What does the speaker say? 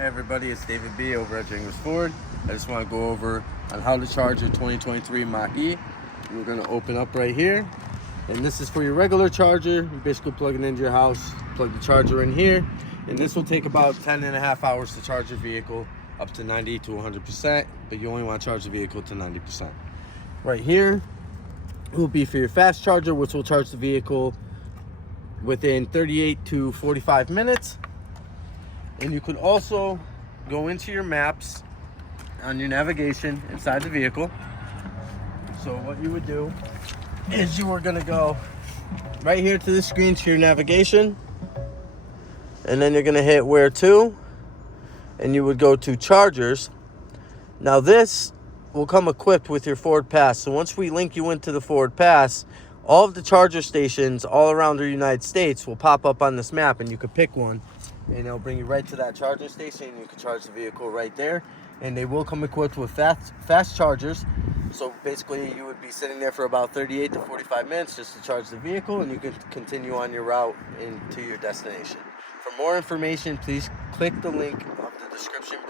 Hey everybody, it's David B over at Gengras Ford. I just want to go over on how to charge your 2023 Mach E. We're going to open up right here, and this is for your regular charger. You basically plug it into your house, plug the charger in here, and this will take about 10.5 hours to charge your vehicle up to 90 to 100%, but you only want to charge the vehicle to 90%. Right here will be for your fast charger, which will charge the vehicle within 38 to 45 minutes. And you could also go into your maps on your navigation inside the vehicle. So what you would do is you are gonna go right here to the screen to your navigation, and then you're gonna hit where to, and you would go to chargers. Now this will come equipped with your Ford Pass. So once we link you into the Ford Pass, all of the charger stations all around the United States will pop up on this map, and you could pick one, and it'll bring you right to that charging station, and you can charge the vehicle right there. And they will come equipped with fast chargers. So basically you would be sitting there for about 38 to 45 minutes just to charge the vehicle, and you can continue on your route into your destination. For more information, please click the link of the description below.